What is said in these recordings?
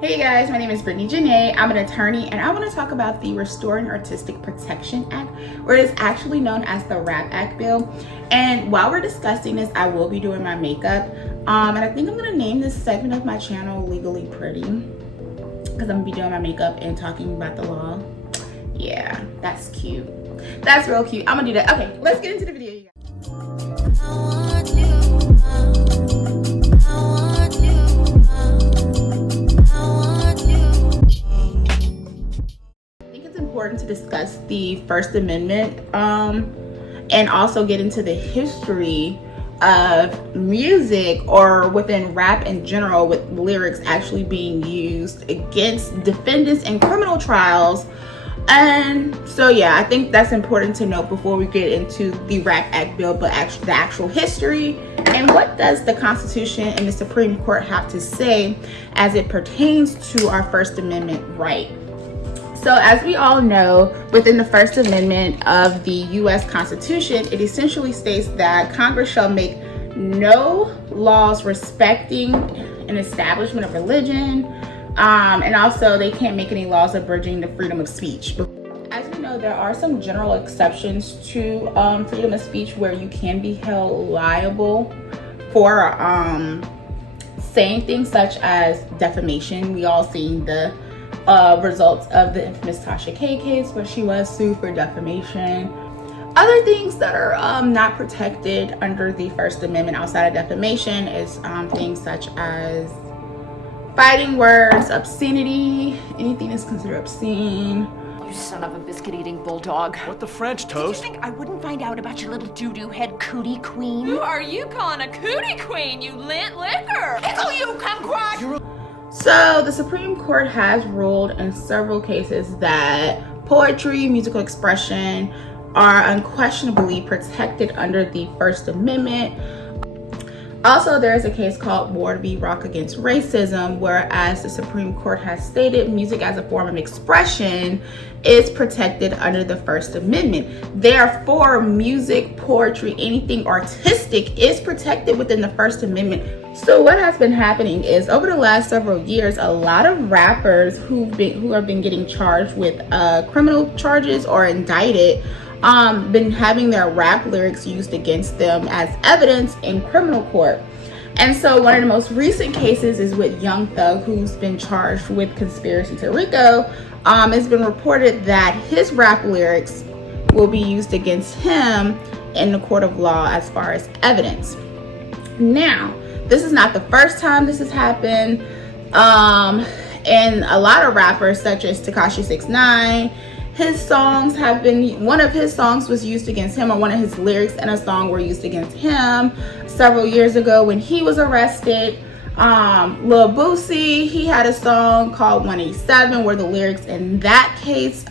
Hey guys, my name is Brittany Jene. I'm an attorney and I want to talk about the Restoring Artistic Protection Act, or it is actually known as the RAP Act bill. And while we're discussing this, I will be doing my makeup. And I think I'm going to name this segment of my channel Legally Pretty, because I'm going to be doing my makeup and talking about the law. Yeah, that's cute. That's real cute. I'm going to do that. Okay, let's get into the video, you guys. To discuss the First Amendment and also get into the history of music, or within rap in general, with lyrics actually being used against defendants in criminal trials. And so yeah, I think that's important to note before we get into the RAP Act bill, but actually the actual history and what does the Constitution and the Supreme Court have to say as it pertains to our First Amendment right. So as we all know, within the First Amendment of the U.S. Constitution, it essentially states that Congress shall make no laws respecting an establishment of religion, and also they can't make any laws abridging the freedom of speech. As we know, there are some general exceptions to freedom of speech where you can be held liable for saying things such as defamation. We all seen the results of the infamous Tasha K case where she was sued for defamation. Other things that are not protected under the First Amendment outside of defamation is things such as fighting words, obscenity, anything that's considered obscene. You son of a biscuit-eating bulldog. What the French, Toast? Did you think I wouldn't find out about your little doo-doo head cootie queen? Who are you calling a cootie queen, you lint liquor? Pickle you, kumquat! So the Supreme Court has ruled in several cases that poetry, musical expression are unquestionably protected under the First Amendment. Also, there is a case called Ward v. Rock against racism, whereas the Supreme Court has stated music as a form of expression is protected under the First Amendment. Therefore, music, poetry, anything artistic is protected within the First Amendment. So what has been happening is over the last several years, a lot of rappers who have been getting charged with criminal charges or indicted been having their rap lyrics used against them as evidence in criminal court. And so one of the most recent cases is with Young Thug, who's been charged with conspiracy to RICO. It's been reported that his rap lyrics will be used against him in the court of law as far as evidence. Now, this is not the first time this has happened. And a lot of rappers such as Tekashi 6ix9ine, his songs have been, one of his songs was used against him, or one of his lyrics in a song were used against him several years ago when he was arrested. Lil Boosie, he had a song called 187 where the lyrics in that case,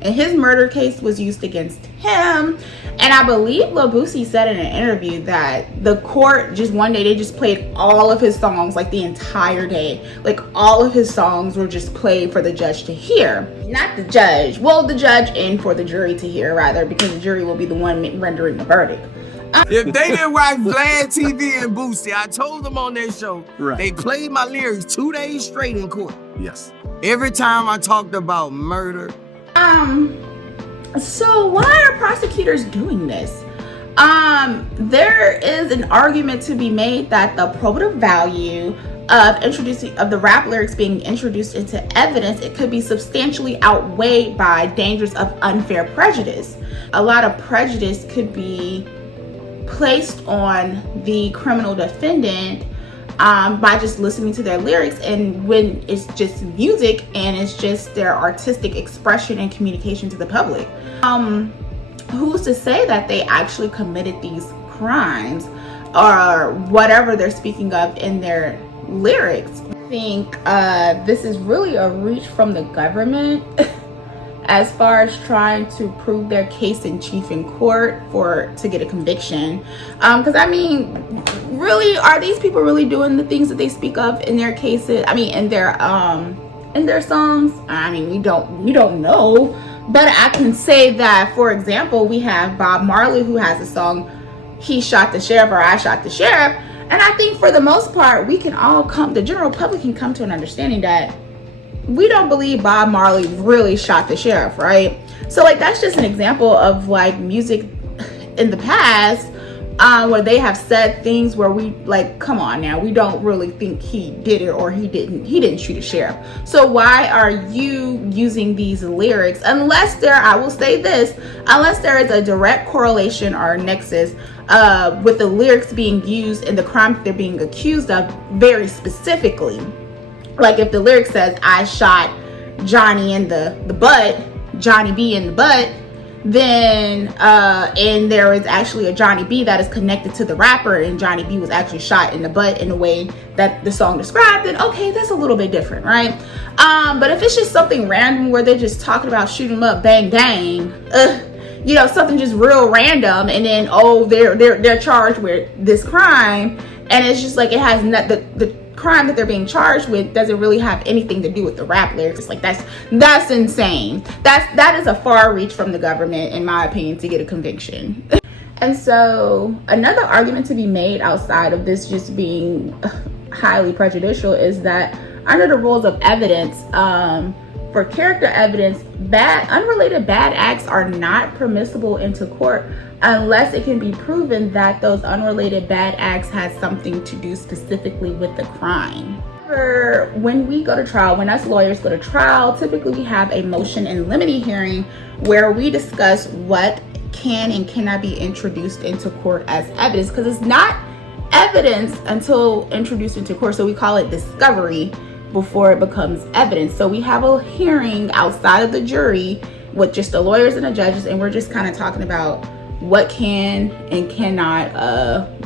in his murder case, was used against him. And I believe Lil Boosie said in an interview that the court just one day, they just played all of his songs, like the entire day. Like all of his songs were just played for the judge to hear. Not the judge, well, the judge and for the jury to hear rather, because the jury will be the one rendering the verdict. If they didn't watch Vlad TV and Boosie, I told them on their show, Right. They played my lyrics 2 days straight in court. Yes. Every time I talked about murder. So why are prosecutors doing this? There is an argument to be made that the probative value of the rap lyrics being introduced into evidence, it could be substantially outweighed by dangers of unfair prejudice. A lot of prejudice could be placed on the criminal defendant by just listening to their lyrics, and when it's just music and it's just their artistic expression and communication to the public. Who's to say that they actually committed these crimes or whatever they're speaking of in their lyrics? I think this is really a reach from the government as far as trying to prove their case in chief in court to get a conviction. Because I mean, really, are these people really doing the things that they speak of in their cases? I mean, in their songs? I mean, we don't know. But I can say that, for example, we have Bob Marley, who has a song, "He Shot the Sheriff" or "I Shot the Sheriff." And I think for the most part, we can all the general public can come to an understanding that we don't believe Bob Marley really shot the sheriff, right? So like, that's just an example of like music in the past where they have said things where we like, come on now, we don't really think he did it, or he didn't shoot a sheriff. So why are you using these lyrics, unless I will say this, unless there is a direct correlation or a nexus with the lyrics being used and the crime that they're being accused of very specifically. Like if the lyric says, I shot Johnny in the butt, Johnny B in the butt, then and there is actually a Johnny B that is connected to the rapper, and Johnny B was actually shot in the butt in the way that the song described, then okay, that's a little bit different, right? But if it's just something random where they're just talking about shoot 'em up, bang bang, you know, something just real random, and then they're charged with this crime, and it's just like it has not the crime that they're being charged with doesn't really have anything to do with the rap lyrics. Like that's insane. That is a far reach from the government, in my opinion, to get a conviction. And so another argument to be made outside of this just being highly prejudicial is that under the rules of evidence, for character evidence, unrelated bad acts are not permissible into court unless it can be proven that those unrelated bad acts had something to do specifically with the crime. However, when we go to trial, when us lawyers go to trial, typically we have a motion in limine hearing where we discuss what can and cannot be introduced into court as evidence, because it's not evidence until introduced into court. So we call it discovery before it becomes evidence. So we have a hearing outside of the jury with just the lawyers and the judges, and we're just kind of talking about what can and cannot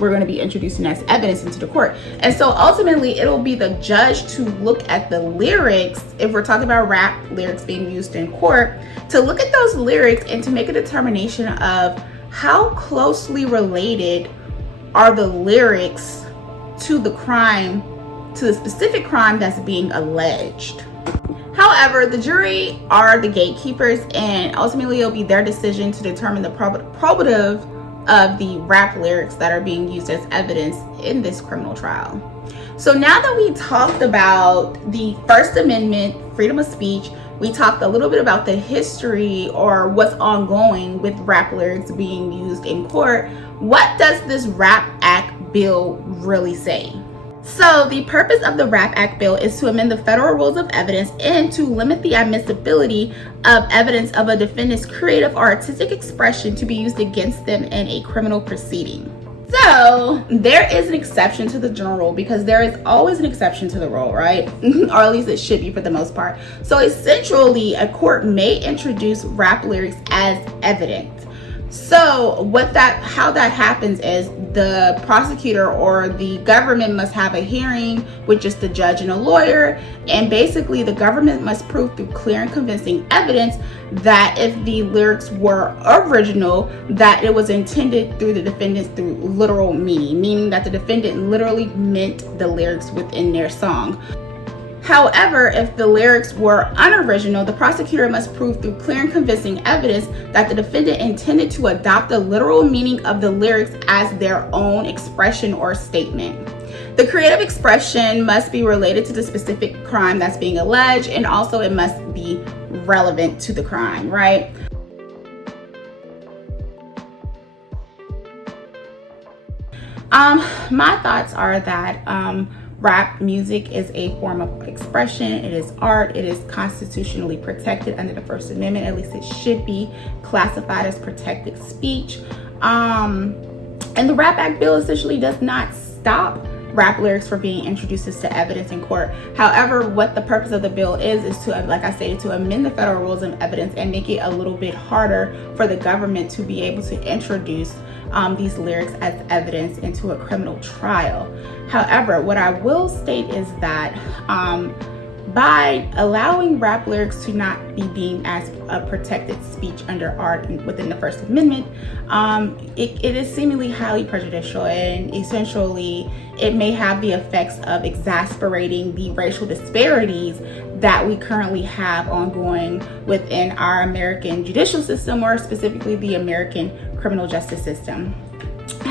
we're going to be introducing as evidence into the court. And so ultimately it'll be the judge to look at the lyrics, if we're talking about rap lyrics being used in court, to look at those lyrics and to make a determination of how closely related are the lyrics to the crime, to the specific crime that's being alleged. However, the jury are the gatekeepers, and ultimately it'll be their decision to determine the probative of the rap lyrics that are being used as evidence in this criminal trial. So now that we talked about the First Amendment, freedom of speech, we talked a little bit about the history or what's ongoing with rap lyrics being used in court. What does this Rap Act bill really say? So the purpose of the Rap Act bill is to amend the federal rules of evidence and to limit the admissibility of evidence of a defendant's creative or artistic expression to be used against them in a criminal proceeding. So there is an exception to the general rule, because there is always an exception to the rule, right? Or at least it should be for the most part. So essentially, a court may introduce rap lyrics as evidence. So how that happens is the prosecutor or the government must have a hearing with just the judge and a lawyer, and basically the government must prove through clear and convincing evidence that if the lyrics were original, that it was intended through the defendants through literal meaning that the defendant literally meant the lyrics within their song. However, if the lyrics were unoriginal, the prosecutor must prove through clear and convincing evidence that the defendant intended to adopt the literal meaning of the lyrics as their own expression or statement. The creative expression must be related to the specific crime that's being alleged, and also it must be relevant to the crime, right? My thoughts are that rap music is a form of expression. It is art. It is constitutionally protected under the First Amendment. At least it should be classified as protected speech. And the Rap Act bill essentially does not stop rap lyrics from being introduced as evidence in court. However, what the purpose of the bill is to, like I stated, to amend the federal rules of evidence and make it a little bit harder for the government to be able to introduce these lyrics as evidence into a criminal trial. However, what I will state is that by allowing rap lyrics to not be deemed as a protected speech under art within the First Amendment, it is seemingly highly prejudicial, and essentially it may have the effects of exasperating the racial disparities that we currently have ongoing within our American judicial system, or specifically the American criminal justice system.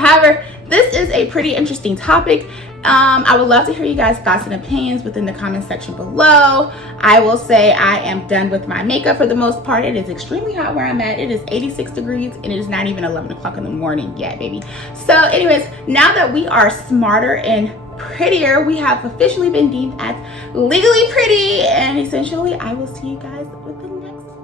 However, this is a pretty interesting topic. I would love to hear you guys' thoughts and opinions within the comment section below. I will say I am done with my makeup for the most part. It is extremely hot where I'm at. It is 86 degrees and it is not even 11 o'clock in the morning yet, baby. So anyways, now that we are smarter and prettier, we have officially been deemed as legally pretty, and essentially I will see you guys with the next one.